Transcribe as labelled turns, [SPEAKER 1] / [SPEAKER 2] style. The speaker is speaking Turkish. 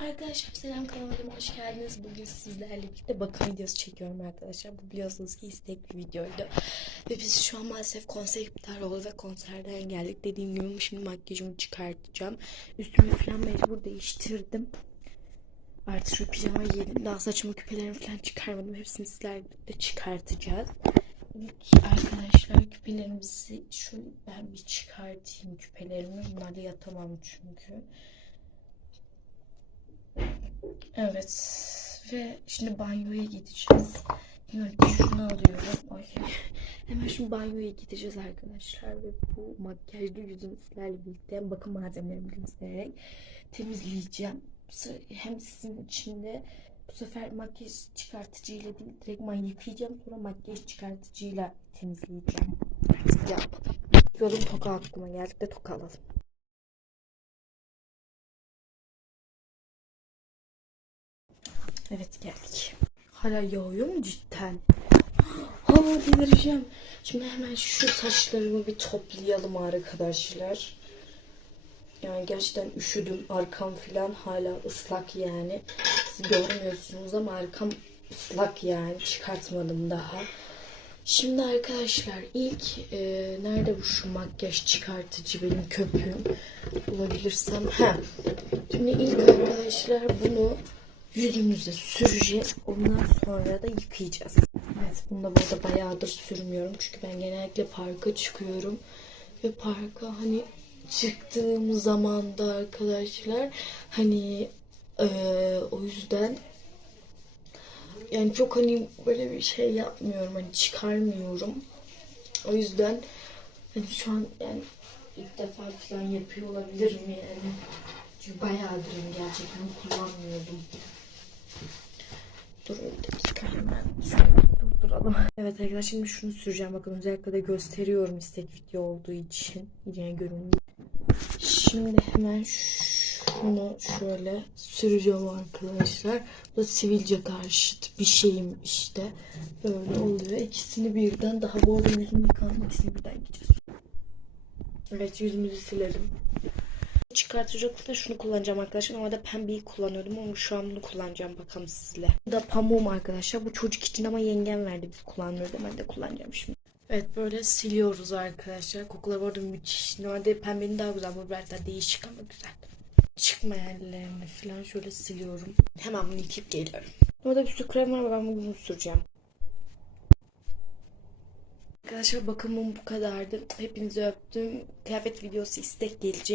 [SPEAKER 1] Arkadaşlar selam kanalıma hoş geldiniz. Bugün sizlerle birlikte bakım videosu çekiyorum arkadaşlar. Bu biliyorsunuz ki istek bir videoydu. Ve biz şu an maalesef konser iptal oldu ve konserden geldik. Dediğim gibi şimdi makyajımı çıkartacağım. Üstümü falan mecbur değiştirdim. Artık şu pijama giydim. Daha saçımı küpelerimi falan çıkarmadım. Hepsini sizlerle birlikte çıkartacağız. İlk arkadaşlar küpelerimizi şöyle ben bir çıkartayım küpelerimi. Bunlarda yatamam çünkü. Evet. Ve şimdi banyoya gideceğiz. Hemen şunu alıyorum. Ay. Hemen şimdi banyoya gideceğiz arkadaşlar. Ve bu makyajlı yüzümü sizlerle birlikte bakım malzemelerimi temizleyerek temizleyeceğim. Hem sizin için de bu sefer makyaj çıkartıcıyla değil direktman yıkayacağım. Sonra makyaj çıkartıcıyla temizleyeceğim. Yapalım. Yolun toka aklıma geldik de toka. Evet geldik. Hala yağıyor mu cidden? Ha delireceğim. Şimdi hemen şu saçlarımı bir toplayalım arkadaşlar. Yani gerçekten üşüdüm. Arkam falan hala ıslak yani. Siz görmüyorsunuz ama arkam ıslak yani. Çıkartmadım daha. Şimdi arkadaşlar ilk e, nerede bu şu makyaj çıkartıcı benim köpüğüm bulabilirsem. Ha. Şimdi ilk arkadaşlar bunu yüzümüze süreceğiz. Ondan sonra da yıkayacağız. Evet bunu da burada bayağıdır sürmüyorum. Çünkü ben genellikle parka çıkıyorum. Ve parka hani çıktığım zaman da arkadaşlar hani eee, o yüzden yani çok hani böyle bir şey yapmıyorum. Hani çıkarmıyorum. O yüzden hani şu an yani ilk defa falan yapıyor olabilirim yani. Çünkü bayağıdır hani gerçekten kullanmıyordum. Dur hemen şöyle durduralım. Evet arkadaşlar şimdi şunu süreceğim. Bakın özellikle de gösteriyorum istek video olduğu için. Yine görün. Şimdi hemen şunu şöyle süreceğim arkadaşlar. Bu da sivilce karşıt bir şeyim işte. Böyle oluyor. İkisini birden daha bu arada yüzümü yıkanmak ikisini birden gideceğiz. Evet yüzümüzü silelim. Çıkartacak da şunu kullanacağım arkadaşlar. Normalde pembeyi kullanıyordum ama şu an bunu kullanacağım bakalım sizle. Bu da pamuğum arkadaşlar. Bu çocuk için ama yengem verdi biz kullanmıyoruz. Ben de kullanacağım şimdi. Evet böyle siliyoruz arkadaşlar. Kokuları bu arada müthiş. Normalde pembenin daha güzel. Bu biraz daha değişik ama güzel. Çıkma yerlerini falan şöyle siliyorum. Hemen bunu yıkayıp geliyorum. Orada bir sürü krem var ama ben bunu süreceğim. Arkadaşlar bakımım bu kadardı. Hepinizi öptüm. Kıyafet videosu istek gelecek.